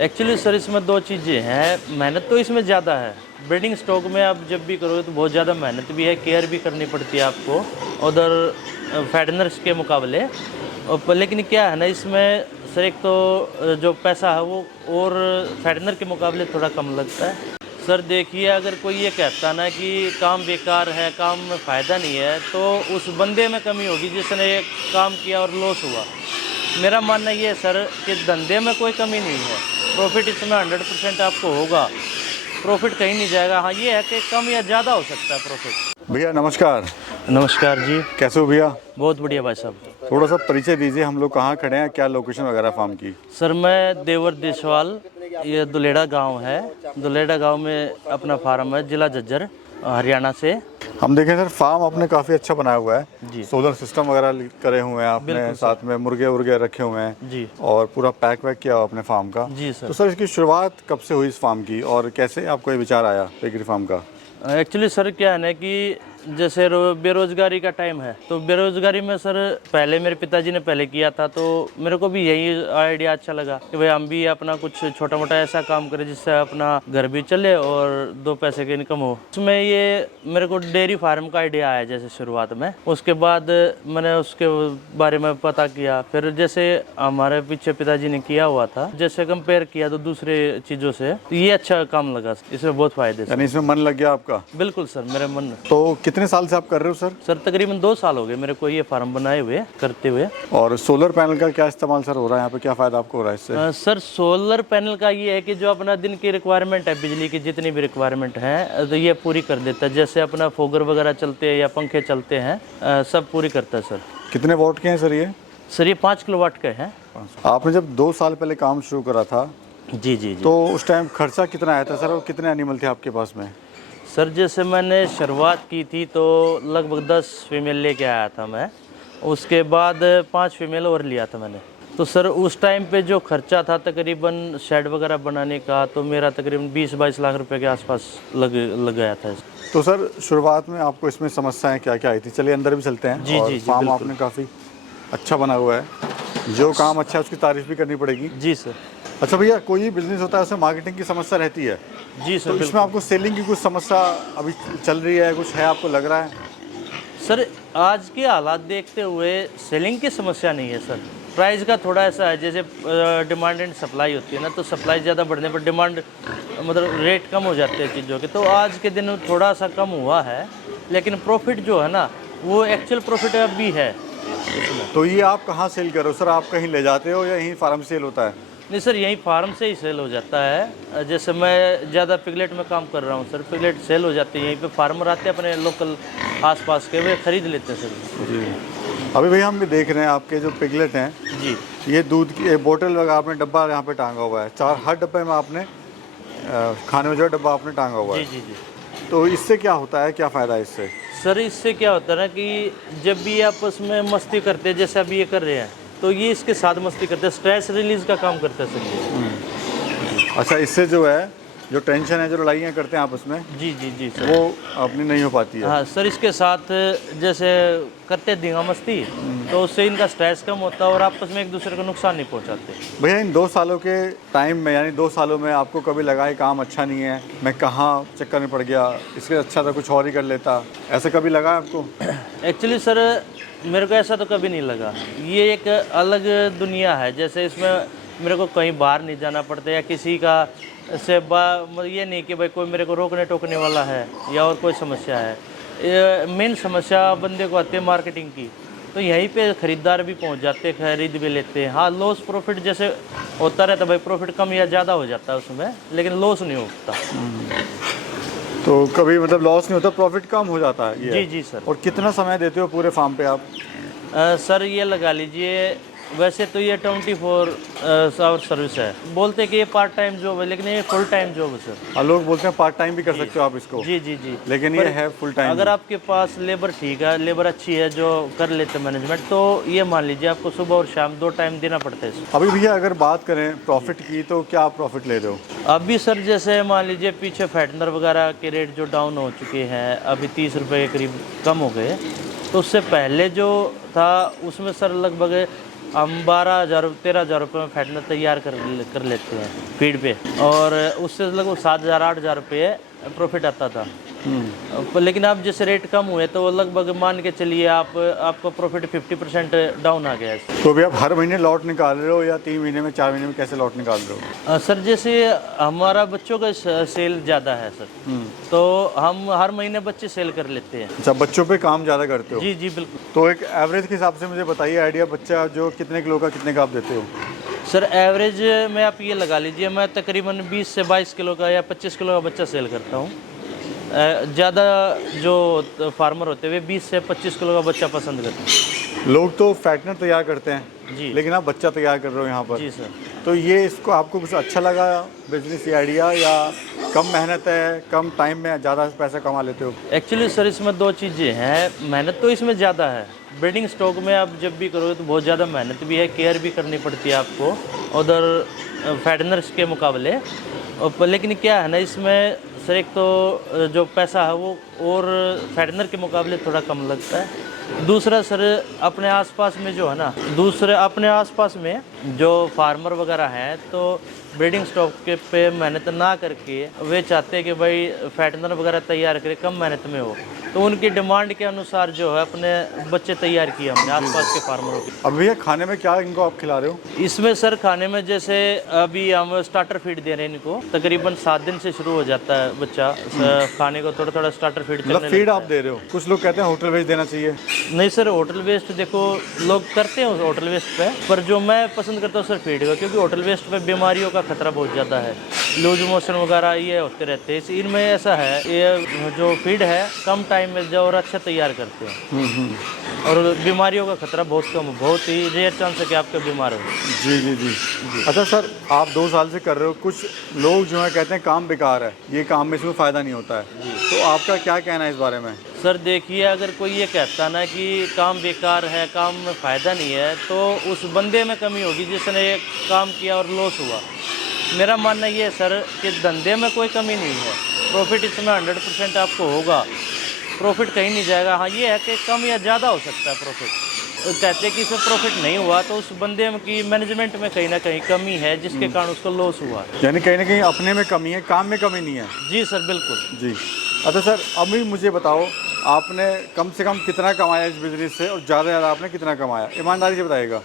Actually sir इसमें दो चीज़ें हैं। मेहनत तो इसमें ज़्यादा है। ब्रीडिंग स्टॉक में आप जब भी करोगे तो बहुत ज़्यादा मेहनत भी है, केयर भी करनी पड़ती है आपको उधर फैटनर्स के मुकाबले। लेकिन क्या है ना, इसमें सर एक तो जो पैसा है वो और फैटनर के मुकाबले थोड़ा कम लगता है। सर देखिए, अगर कोई ये कहता ना कि काम बेकार है, काम में फ़ायदा नहीं है, तो उस बंदे में कमी होगी जिसने काम किया और लॉस हुआ। मेरा मानना ये है सर कि धंधे में कोई कमी नहीं है, प्रॉफिट इसमें 100% आपको होगा, प्रॉफिट कहीं नहीं जाएगा। हाँ ये है कि कम या ज़्यादा हो सकता है प्रॉफिट। भैया नमस्कार। नमस्कार जी। कैसे हो भैया? बहुत बढ़िया भाई साहब। थोड़ा सा परिचय दीजिए, हम लोग कहाँ खड़े हैं, क्या लोकेशन वगैरह फार्म की? सर मैं देवर देशवाल, ये दुलेड़ा गांव है, दुलेड़ा गांव में अपना फार्म है, जिला झज्जर, हरियाणा से। हम देखें सर, फार्म आपने काफ़ी अच्छा बनाया हुआ है जी। सोलर सिस्टम वगैरह करे हुए हैं आपने, साथ में मुर्गे उर्गे रखे हुए हैं जी। और पूरा पैक वैक किया हुआ आपने फार्म का। जी सर। तो सर इसकी शुरुआत कब से हुई इस फार्म की और कैसे आपको ये विचार आया पेगरी फार्म का? एक्चुअली सर क्या है ना कि जैसे बेरोज़गारी का टाइम है, तो बेरोज़गारी में सर पहले मेरे पिताजी ने पहले किया था, तो मेरे को भी यही आइडिया अच्छा लगा कि भाई हम भी अपना कुछ छोटा मोटा ऐसा काम करें जिससे अपना घर भी चले और दो पैसे की इनकम हो। उसमें ये मेरे को डेयरी फार्म का आइडिया आया जैसे शुरुआत में। उसके बाद मैंने उसके बारे में पता किया, फिर जैसे हमारे पीछे पिताजी ने किया हुआ था, जैसे कंपेयर किया तो दूसरे चीज़ों से, तो ये अच्छा काम लगा, इसमें बहुत फायदे। यानी इसमें मन लग गया आपका? बिल्कुल सर, मेरे मन। तो कितने साल से आप कर रहे हो सर? सर तकरीबन 2 साल हो गए मेरे को ये फार्म बनाए हुए, करते हुए। और सोलर पैनल का क्या इस्तेमाल सर हो रहा है यहाँ पे, क्या फ़ायदा आपको हो रहा है इससे? सर सोलर पैनल का ये है कि जो अपना दिन की रिक्वायरमेंट है, बिजली की जितनी भी रिक्वायरमेंट है, तो ये पूरी कर देता है। जैसे अपना फोगर वगैरह चलते हैं या पंखे चलते हैं, सब पूरी करता है सर। कितने वॉट के हैं सर ये? सर ये 5 किलोवाट के हैं। आपने जब 2 साल पहले काम शुरू करा था, जी जी जी, तो उस टाइम खर्चा कितना आया था सर और कितने एनिमल थे आपके पास में? सर जैसे मैंने शुरुआत की थी तो लगभग 10 फीमेल लेके आया था मैं, उसके बाद 5 फीमेल और लिया था मैंने। तो सर उस टाइम पे जो खर्चा था तकरीबन शेड वगैरह बनाने का, तो मेरा तकरीबन 20-22 लाख रुपए के आसपास लग गया था। तो सर शुरुआत में आपको इसमें समस्याएं क्या क्या आई थी? चलिए अंदर भी चलते हैं। जी और जी जी, फार्म बिल्कुल। आपने काफ़ी अच्छा बना हुआ है, जो काम अच्छा है उसकी तारीफ भी करनी पड़ेगी। जी सर। अच्छा भैया, कोई भी बिजनेस होता है उसमें मार्केटिंग की समस्या रहती है। जी सर। तो इसमें आपको सेलिंग की कुछ समस्या अभी चल रही है, कुछ है आपको लग रहा है? सर आज के हालात देखते हुए सेलिंग की समस्या नहीं है सर। प्राइस का थोड़ा ऐसा है, जैसे डिमांड एंड सप्लाई होती है ना, तो सप्लाई ज़्यादा बढ़ने पर डिमांड मतलब रेट कम हो जाते हैं चीज़ों के, तो आज के दिन थोड़ा सा कम हुआ है, लेकिन प्रॉफिट जो है ना वो एक्चुअल प्रॉफिट अब भी है इसमें। तो ये आप कहाँ सेल करो सर? आप कहीं ले जाते हो या यहीं फार्म सेल होता है? नहीं सर, यहीं फार्म से ही सेल हो जाता है। जैसे मैं ज़्यादा पिगलेट में काम कर रहा हूँ सर, पिगलेट सेल हो जाती है, यहीं पे फार्मर आते हैं अपने लोकल आसपास के, वे खरीद लेते हैं सर। जी। अभी भैया हम भी देख रहे हैं आपके जो पिगलेट हैं जी, ये दूध की बोतल वगैरह आपने डब्बा यहाँ पे टांगा हुआ है, हर डब्बे में आपने खाने में जो डब्बा आपने टांगा हुआ है। जी जी जी। तो इससे क्या होता है, क्या फ़ायदा है इससे? सर इससे क्या होता है ना कि जब भी आपस में मस्ती करते हैं, जैसे अभी ये कर रहे हैं, तो ये इसके साथ मस्ती करते हैं, स्ट्रेस रिलीज़ का काम करता है सर ये। अच्छा, इससे जो है जो टेंशन है, जो लड़ाइयाँ करते हैं आपस में, जी जी जी सर, वो अपनी नहीं हो पाती है। हाँ सर, इसके साथ जैसे करते धींगा मस्ती, तो उससे इनका स्ट्रेस कम होता है और आपस में एक दूसरे को नुकसान नहीं पहुंचाते। भैया इन 2 सालों के टाइम में, यानी 2 सालों में आपको कभी लगा ये काम अच्छा नहीं है, मैं कहाँ चक्कर में पड़ गया, इसके अच्छा था कुछ और ही कर लेता, ऐसा कभी लगा आपको? एक्चुअली सर मेरे को ऐसा तो कभी नहीं लगा। ये एक अलग दुनिया है, जैसे इसमें मेरे को कहीं बाहर नहीं जाना पड़ता या किसी का से मतलब ये नहीं कि भाई कोई मेरे को रोकने टोकने वाला है या और कोई समस्या है। मेन समस्या बंदे को आती है मार्केटिंग की, तो यहीं पे ख़रीदार भी पहुंच जाते हैं, खरीद भी लेते हैं। हाँ लॉस प्रॉफिट जैसे होता रहता है भाई, प्रॉफिट कम या ज़्यादा हो जाता है उसमें, लेकिन लॉस नहीं होता। तो कभी मतलब लॉस नहीं होता, प्रॉफिट कम हो जाता है ये? जी जी सर। और कितना समय देते हो पूरे फार्म पे आप? सर ये लगा लीजिए, वैसे तो ये 24 आवर सर्विस है, बोलते हैं कि ये पार्ट टाइम जॉब है, लेकिन ये फुल टाइम जॉब है सर। और लोग बोलते हैं पार्ट टाइम भी कर सकते हो आप इसको। जी जी जी, लेकिन ये है फुल टाइम। अगर आपके पास लेबर ठीक है, लेबर अच्छी है जो कर लेते हैं मैनेजमेंट, तो ये मान लीजिए आपको सुबह और शाम 2 टाइम देना पड़ता है इसको। अभी भैया अगर बात करें प्रॉफिट की, तो क्या आप प्रॉफिट ले रहे हो? अभी सर जैसे मान लीजिए पीछे फैटनर वगैरह के रेट जो डाउन हो चुके हैं, अभी 30 रुपये के करीब कम हो गए, तो उससे पहले जो था उसमें सर लगभग हम 12,000-13,000 रुपये में फैटनर तैयार कर लेते हैं फीड पे, और उससे लगभग 7,000-8,000 रुपये प्रॉफिट आता था। लेकिन अब जैसे रेट कम हुए तो लगभग मान के चलिए आपका प्रॉफिट 50% डाउन आ गया है। तो अभी आप हर महीने लॉट निकाल रहे हो या 3 महीने में 4 महीने में कैसे लॉट निकाल रहे हो? सर जैसे हमारा बच्चों का सेल ज़्यादा है सर, तो हम हर महीने बच्चे सेल कर लेते हैं। अच्छा, बच्चों पे काम ज़्यादा करते हो? जी जी बिल्कुल। तो एक एवरेज के हिसाब से मुझे बताइए आइडिया, बच्चा जो कितने किलो का कितने का आप देते हो? सर एवरेज में आप ये लगा लीजिए, मैं तकरीबन 20 से 22 किलो का या 25 किलो का बच्चा सेल करता हूँ। ज़्यादा जो फार्मर होते हैं वे 20 से 25 किलो का बच्चा पसंद करते हैं। लोग तो फैटनर तैयार करते हैं जी, लेकिन आप बच्चा तैयार कर रहे हो यहाँ पर। जी सर। तो ये इसको आपको कुछ अच्छा लगा बिजनेस, ये आइडिया, या कम मेहनत है, कम टाइम में ज़्यादा पैसा कमा लेते हो? एक्चुअली सर इसमें दो चीज़ें हैं, मेहनत तो इसमें ज़्यादा है। ब्रीडिंग स्टॉक में आप जब भी करोगे तो बहुत ज़्यादा मेहनत भी है, केयर भी करनी पड़ती है आपको उधर फैटनर्स के मुकाबले। लेकिन क्या है ना इसमें सर, एक तो जो पैसा है वो और फैटनर के मुकाबले थोड़ा कम लगता है। दूसरा सर अपने आसपास में जो है ना, अपने आसपास में जो फार्मर वगैरह हैं तो ब्रीडिंग स्टॉक के पे मेहनत ना करके वे चाहते हैं कि भाई फैटनर वगैरह तैयार करे, कम मेहनत में हो, तो उनकी डिमांड के अनुसार जो है अपने बच्चे तैयार किए हमने आसपास के फार्मरों के। अब भैया खाने में क्या इनको आप खिला रहे हो? इसमें सर खाने में जैसे अभी हम स्टार्टर फीड दे रहे हैं इनको, तकरीबन 7 दिन से शुरू हो जाता है बच्चा खाने को थोड़ा थोड़ा स्टार्टर फीड मतलब फीड आप दे रहे हो? कुछ लोग कहते हैं होटल वेस्ट देना चाहिए। नहीं सर, होटल वेस्ट देखो लोग करते हैं होटल वेस्ट पे, पर जो मैं पसंद करता हूँ सर फीड का, क्योंकि होटल वेस्ट पे बीमारियों का खतरा बहुत ज़्यादा है, लूज मोशन वगैरह ये होते रहते हैं। इनमें ऐसा है, ये जो फीड है कम टाइम में जो और अच्छा तैयार करते हैं, और बीमारियों का खतरा बहुत कम, बहुत ही रेयर चांस है कि आपका बीमार हो। जी जी जी। अच्छा सर, आप 2 साल से कर रहे हो, कुछ लोग जो है कहते हैं काम बेकार है, ये काम में इसमें फ़ायदा नहीं होता है, तो आपका क्या कहना है इस बारे में? सर देखिए, अगर कोई ये कहता ना कि काम बेकार है, काम में फ़ायदा नहीं है, तो उस बंदे में कमी होगी जिसने काम किया और लॉस हुआ। मेरा मानना ये है सर कि धंधे में कोई कमी नहीं है, प्रॉफिट इसमें 100% आपको होगा, प्रॉफिट कहीं नहीं जाएगा। हाँ ये है कि कम या ज़्यादा हो सकता है प्रॉफिट। कहते हैं कि इसमें प्रॉफिट नहीं हुआ तो उस बंदे की मैनेजमेंट में कहीं ना कहीं कमी है जिसके कारण उसको लॉस हुआ। यानी कहीं ना कहीं अपने में कमी है, काम में कमी नहीं है। जी सर बिल्कुल। जी। अच्छा सर, अभी मुझे बताओ, आपने कम से कम कितना कमाया इस बिजनेस से, और ज़्यादा ज़्यादा आपने कितना कमाया, ईमानदारी से बताइएगा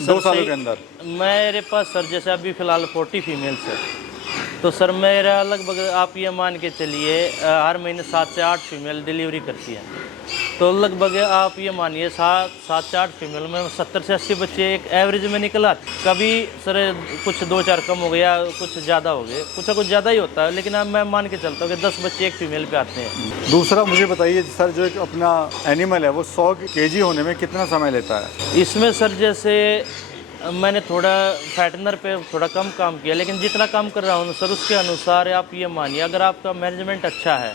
2 सालों के अंदर? मेरे पास सर जैसे अभी फ़िलहाल 40 फीमेल्स है, तो सर मेरा लगभग आप ये मान के चलिए हर महीने 7 से 8 फीमेल डिलीवरी करती है, तो लगभग आप ये मानिए 7 से 8 फीमेल में 70 से 80 बच्चे एक एवरेज में निकला। कभी सर कुछ 2-4 कम हो गया, कुछ ज़्यादा हो गए, कुछ ज़्यादा ही होता है, लेकिन अब मैं मान के चलता हूँ कि 10 बच्चे एक फीमेल पे आते हैं। दूसरा मुझे बताइए सर, जो एक अपना एनिमल है वो 100 kg होने में कितना समय लेता है? इसमें सर जैसे मैंने थोड़ा फैटनर पे थोड़ा कम काम किया, लेकिन जितना काम कर रहा हूँ सर उसके अनुसार आप ये मानिए, अगर आपका मैनेजमेंट अच्छा है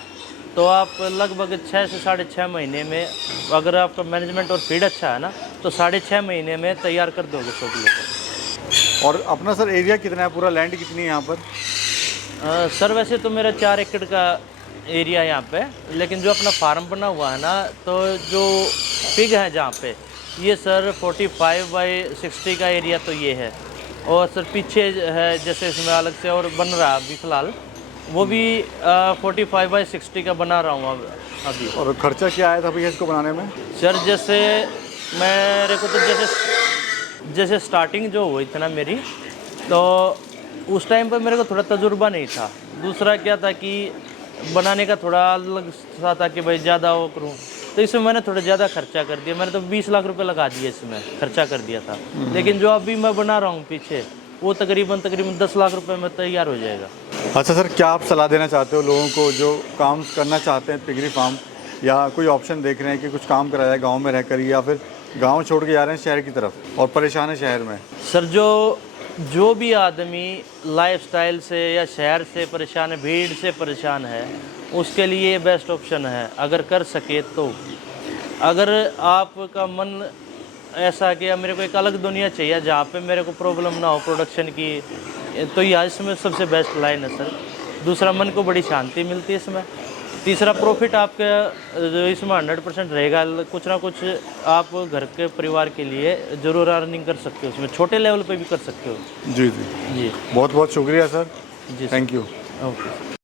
तो आप लगभग 6 से 6.5 महीने में, अगर आपका मैनेजमेंट और फीड अच्छा है ना, तो 6.5 महीने में तैयार कर दोगे 100 किलो का। और अपना सर एरिया कितना है, पूरा लैंड कितनी है यहाँ पर? सर वैसे तो मेरा 4 एकड़ का एरिया है यहाँ पे, लेकिन जो अपना फार्म बना हुआ है ना, तो जो पिग है जहाँ पे, ये सर 45 बाई 60 का एरिया तो ये है, और सर पीछे है जैसे इसमें अलग से और बन रहा है अभी फ़िलहाल, वो भी 45 बाई 60 का बना रहा हूँ अभी। और खर्चा क्या आया था भैया इसको बनाने में? सर जैसे मेरे को तो जैसे स्टार्टिंग जो हुई थी ना मेरी, तो उस टाइम पर मेरे को थोड़ा तजुर्बा नहीं था। दूसरा क्या था कि बनाने का थोड़ा अलग सा था कि भाई ज़्यादा वो करूँ, तो इसमें मैंने थोड़ा ज़्यादा खर्चा कर दिया। मैंने तो 20 लाख रुपए लगा दिए इसमें, खर्चा कर दिया था। लेकिन जो अभी मैं बना रहा हूँ पीछे, वो तकरीबन 10 लाख रुपए में तैयार हो जाएगा। अच्छा सर, क्या आप सलाह देना चाहते हो लोगों को जो काम करना चाहते हैं पिगरी फार्म, या कोई ऑप्शन देख रहे हैं कि कुछ काम करा जाए गाँव में रहकर, या फिर गाँव छोड़ के जा रहे हैं शहर की तरफ और परेशान है शहर में? सर जो भी आदमी लाइफस्टाइल से या शहर से परेशान है, भीड़ से परेशान है, उसके लिए ये बेस्ट ऑप्शन है अगर कर सके तो। अगर आपका मन ऐसा कि मेरे को एक अलग दुनिया चाहिए जहाँ पे मेरे को प्रॉब्लम ना हो प्रोडक्शन की, तो यह इसमें सबसे बेस्ट लाइन है सर। दूसरा, मन को बड़ी शांति मिलती है इसमें, तीसरा प्रॉफिट आपका जो इसमें 100% रहेगा, कुछ ना कुछ आप घर के परिवार के लिए ज़रूर अर्निंग कर सकते हो, उसमें छोटे लेवल पे भी कर सकते हो। जी जी, जी बहुत बहुत शुक्रिया सर, जी थैंक यू। ओके।